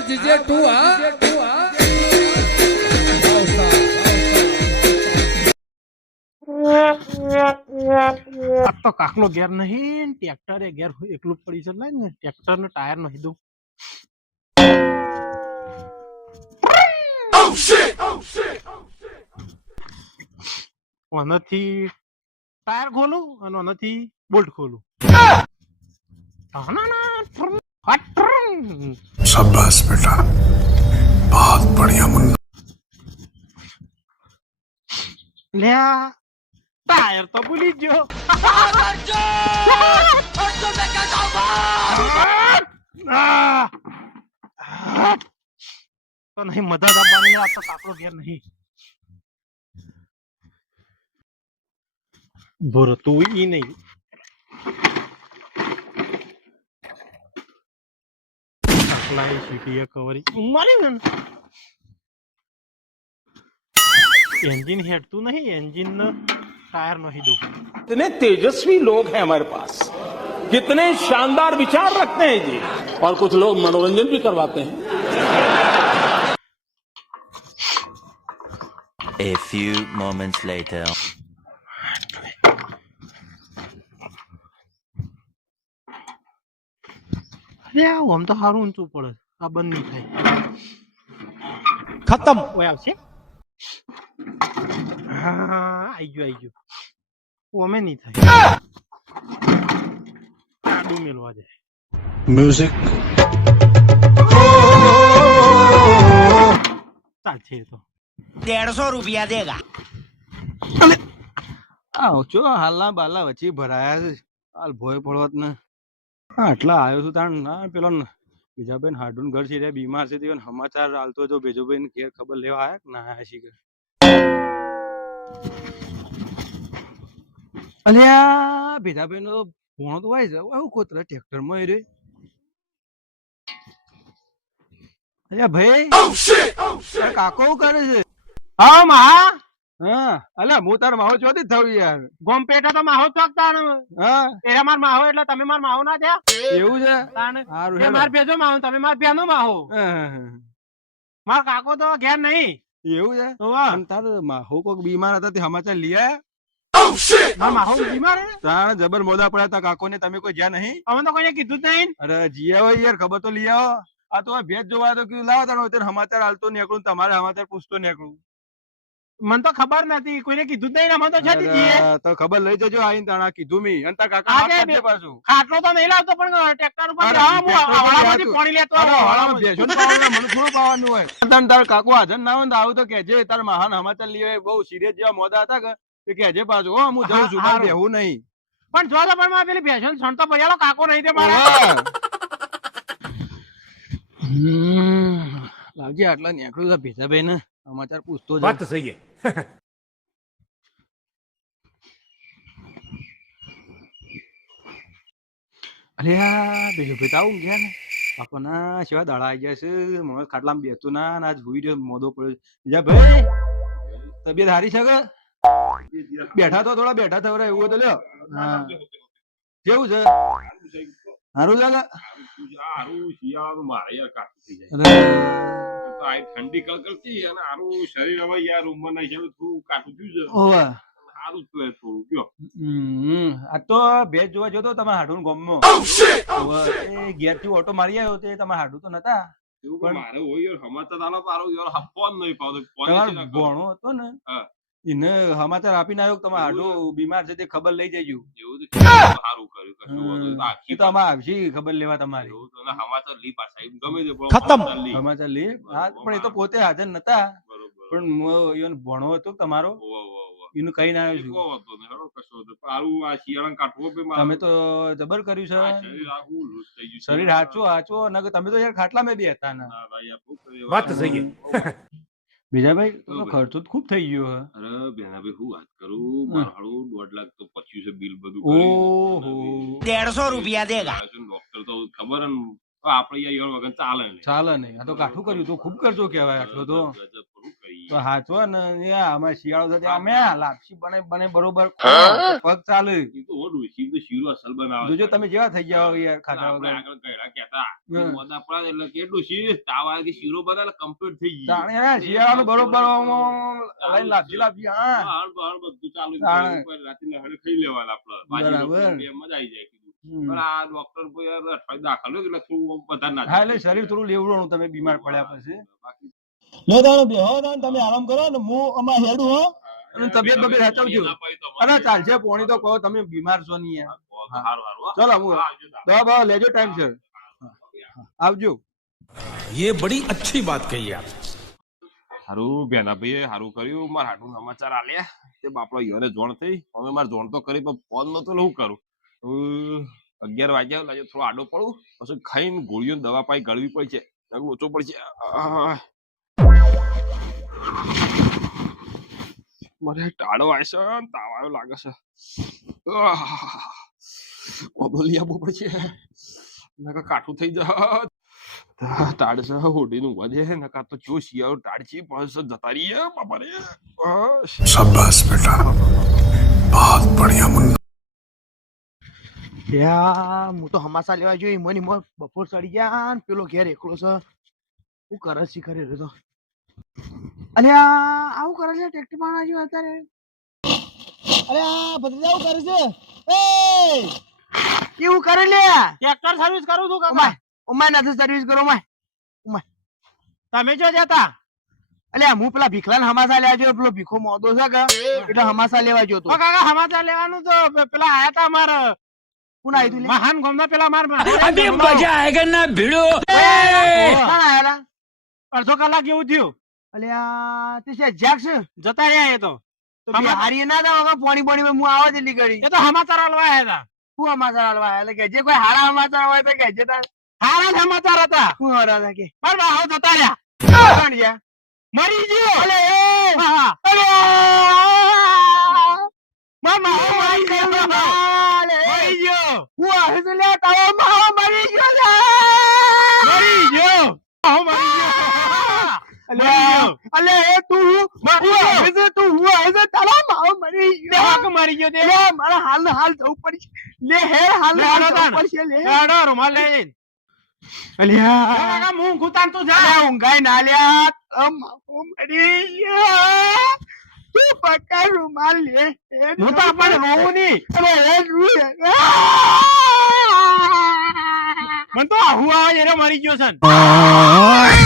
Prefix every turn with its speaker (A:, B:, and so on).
A: મારું જીજે હા?
B: તો કાકલો ગેર નહીં ટ્રેક્ટર એ ગેર એકલું પડી છે ને ટ્રેક્ટર નો ટાયર નહીં દઉં. ઓનાથી ટાયર ખોલું અને આનાથી બોલ્ટ ખોલું. ના ટ્રમ,
C: શાબાશ બેટા બહુત બઢિયા મુન્ના
B: લે ટાયર તો ભૂલી ગયો તો નહીં મદદ આપવાની આ તો આપણો ઘેર નહીં ભરતું ઈ નહીં કાકલા એ સીટીએ કવરી મારી ને એન્જિન હેડતું નહીં એન્જિન ટાયર નહીં દઉં
D: कितने तेजस्वी लोग हैं हमारे पास कितने शानदार विचार रखते हैं जी और कुछ लोग मनोरंजन भी करवाते हैं
E: A few moments later.
B: લે આમ તો સારું ઊંચું પડે આ બંધ નહીં થાય
D: ખતમ.
B: ઓય આવશે? આઈ ગયો આઈ ગયો. ઓમે નહીં થાય. આડું મેળવા જાય. મ્યુઝિક સાચે તો.
F: દેડસો રૂપિયા દેગા. અલે
G: આવ ચો હાલા બાલા વચ્ચે ભરાયા છે. હાલ ભોય પડવાત ને હા આટલા આવ્યો છું તાણ ના પેલો ન- બીજા હાડુન ઘર છે બીમાર છે તેઓ સમાચાર હાલતો જો ભેજો બેન ઘેર ખબર લેવા આવ્યા ના આવ્યા ઘર? અલ્યા ભેજા બેન તો ભોણો તો વાય છે આવું કોતરા ટ્રેક્ટરમાં રે અલ્યા ભાઈ તારા કાકો કરે છે?
B: હા મહા!
G: હા. અલ્યા હું તાર માહો ચોથી થયું યાર.
B: ગોમ પેટા તો માહો ચોકતા ને.
G: હા.
B: એરા માર માહો એટલે તમે માર માહો ના થયા?
G: એવું છે?
B: તાણ.
G: હારું
B: એ માર ભેજો માહો તમે માર ભેનો માહો. માર કાકો તો ઘેર નહીં.
G: એવું છે? અને તાર માહો કોક બીમાર હતા તે સમાચાર લઈ આયા?
B: માહો બીમાર હે?
G: તાણ જબર મોદા પડ્યા તા કાકો ને તમે કોઈ જ્યાં નહીં?
B: અમે તો કોઈને કીધું જ નહીં.
G: અરે જીયા હોય યાર ખબર તો લઈ આવો. આ તો ભેજ જોવા તો કીધું લાવો તારો સમાચાર હાલતો નીકળું તમારે સમાચાર પૂછતો નીકળું.
B: મને તો ખબર નથી. કોઈને કીધું જ નહીં ને મને તો જતી
G: હતી તો ખબર લઈ જજો આઈન તાણા કીધું મી. અંતા કાકા
B: આ કે
G: પાછું.
B: ખાટલો તો નહીં લાવતો પણ ટ્રેક્ટર ઉપર હા હું
G: હવાળામાંથી
B: પાણી લેતો આવો.
G: હવાળામાં બેસો ને પાવાનું મને થોડું પાવાનું હોય. તન તાર કાકો હાજર ના હોય આવું તો કેજે તાર મહાન હમાચલ લીએ બહુ સિરિયસ જેવા મોદા હતા કે કેજે પાછું. હો હું જઉં છું મારે બેહું નહીં.
B: પણ જો તો પણ માં પેલી બેસો ને તો ભર્યાલો કાકો નહીં દે મારા.
G: લાવજી આટલા નેકડું ભેજા ભાઈ ને સમાચાર પૂછતો જ
D: વાત સહી
G: અલ્યા બીજું ભાઈ આવું ગયા ને? બાપાના સેવા દાડા આવી ગયા છે. મને ખાટલામાં બેસતું ના આજ ભૂઈ રહ્યો મોદો પડ્યો. બીજા ભાઈ તબિયત હારી છે કે? બેઠા તો થોડા બેઠા થવરા એવું તો લ્યો. કેવું છે? સારું છે કે?
H: હારું શિયાળાનું મારે યાર થઈ જાય. તો આ ઠંડી કળકળતી અને આરું શરીર હવે યાર ઉંમરના હિસાબે થોડું કાઠું થયું છે.
G: ઓવે.
H: સારું તો થોડું કયો
G: હમ, આ તો ભેજ જોવા જતો તમારા હાડું ગમમાં. ઓવે, એ ઘેરથી ઓટો મારી આવ્યો તે તમારા હાડું તો નતા.
H: એવું
G: પણ-
H: પણ મારે હોય યાર સમાચાર આલો પારો યાર હપ્પો જ નહીં પાવતો.
G: ભણો હતો ને
H: હા.
G: એને સમાચાર આપીને આવ્યો કે હાડો બીમાર છે તે ખબર લઈ જજો.
H: એવું તો સારું કર્યું કશું આખી
G: તો આમાં આવશે ખબર લેવા તમારી.
H: એવું તો ના સમાચાર લી પાછા. ગમે તે
D: ખતમ.
H: સમાચાર લી.
G: હા પણ એ તો પોતે હાજર નતા.
H: બરોબર.
G: પણ એનો ભણો હતો તમારો. એનું કઈ ના આવ્યો છું તમે તો જબર કર્યું છે.
H: શરીર
G: હાચો હાચો તમે તો યાર ખાટલા મેં બી હતા ને?
D: વાત તો
H: બીજાભાઈ
G: ખર્ચો તો ખૂબ થઈ ગયો હે.
H: અરે બેનાભાઈ હું વાત કરું? મારું દોઢ લાખ તો પચ્યું છે બિલ બધું
G: ઓહો.
F: દેડસો રૂપિયા દેગા.
H: ડોક્ટર તો ખબર ને? આપણે યાર વગર ચાલે નહીં.
G: ચાલે નહીં. આ તો કાઠું કર્યું તો. ખૂબ ખર્ચો કેવાય આટલો તો. તો ને અમે શિયાળો અમે લાપસી બને બને બરોબર. પગ ચાલે.
H: શીર અસલ બનાવે
G: જોજો તમે જેવા થઈ જાઓ યાર ખાતા વગર.
H: આગળ મોદા પડે એટલે કેટલું શીર તાવ શીરો બનાવે કમ્પ્લીટ થઈ ગઈ
G: જાણે હે બરોબર લાપસી લાપસી હા.
H: હાલ બધું ચાલુ રાત્રે. ઉપર ખાઈ લેવાના આપણે.
G: બરાબર.
H: મજા આવી જાય પણ આ ડોક્ટર દાખલ હોય એટલે થોડું વધારે ના
G: હા એટલે શરીર થોડું લેવડું તમે બીમાર પડ્યા પછી.
H: બાકી
G: લો તાણે બેહો તાણે તમે આરામ કરો ને હું અમાર હેડું હો અને તબિયત બબિયત સાચવજો
H: ના પાડી તો
G: અરે
H: અમારે
G: ચાલશે પોણી તો કહો તમે બીમાર છો નહીં યાર
H: બહુ સારું સારું હો.
G: ચલો હું
H: હા, આવજો તાણ.
G: દવા બવા લેજો ટાઈમ સર આવજો
D: ये बड़ी अच्छी बात कही आप
H: હારું બેના ભાઈએ હારું કર્યું મારા હાટું સમાચાર આલ્યા તે બાપડો ઈયોને જોણ થઈ હવે મારે જોણ તો કરી પણ ફોન નતો લઉં કરું હવે અગિયાર વાગ્યા લાગે થોડો આડો પડું પછી ખાઈને ગોળીઓ ને દવા પાઈ ગળવી પડશે નકર ઓછો પડશે આહ. મને ટાળો આવશે તાવ આવ્યો લાગે છે. કોબલી આપવું પછી. નકા કાઠું થઈ જા તાડ હોડી નું વધે નકા તો જો શિયાળો તાડ છે જતા રહીએ બાપા રે.
C: શાબાશ બેટા. બહુત બઢિયા મુન્ના.
A: યા હું તો હમાસા લેવા જોઈ મની મને બપોર ચડી ગયા પેલો ઘેર એકલો છે. હું કરે શીખરે તો? અરે આવું કરે છે ટ્રેક્ટરમાં જો અત્યારે? અરે આ આવું કરે છે? એ એવું કરે લે?
B: ટ્રેક્ટર સર્વિસ કરું છું
A: કાકા. ઉમાય નથી સર્વિસ કરો ઉમાય. ઉમાય.
B: તમે જો જતા.
A: અલ્યા હું પેલા ભીખલાને હમાસા લેવા જોયો પેલો ભીખો મોદો છે કે એટલે હમાસા લેવા જોયો
B: તો. કાકા હમાસા લેવાનું તો પેલા આયા તા અમાર
A: કોણ આવ્યું તું
B: મહાન ગોમના પેલા માર
F: અભી
A: મજા આયેગા
B: અડધો કલાક એવું થયું.
A: અલ્યા તે છે જેક્સ
B: જતા રહ્યા એ તો.
A: હારી ના તા હવે પોણી પોણી હું આવા જેટલી કરી
B: એ તો સમાચાર હલવા આવ્યા હતા.
A: શું સમાચાર હલવા આવ્યા એટલે કેજે કોઈ હારા સમાચાર હોય તો કેજે તાર.
B: હારા સમાચાર હતા.
A: શું હારા હતા કે?
B: પર બાહો જતા રહ્યા. મરી ગયો.
A: અલે એ! અલે
B: મામા મરી ગયો. મરી ગયો.
A: હું હસલે તારો મામા મરી ગયો અલે એ તું હું? છે તું હું આવે છે? તારો માવો મરી ગયો.
B: ગયો તે.
A: મારા હાલ હાલ જવું પડશે. લે હે હાલ હાલ જવું પડશે લે.
B: હેડો રૂમાલ લઈ જઈને.
A: અલ્યા
B: કાકા મું ગુતાન તું જા.
A: ઊંઘાઈ ના લ્યા મરી ગયા. તું પકા રૂમાલ લે
B: હું તો પણ રોવું નહીં.
A: અરે એ
B: મને તો આહુ આવે એને મરી ગયો છે. ને.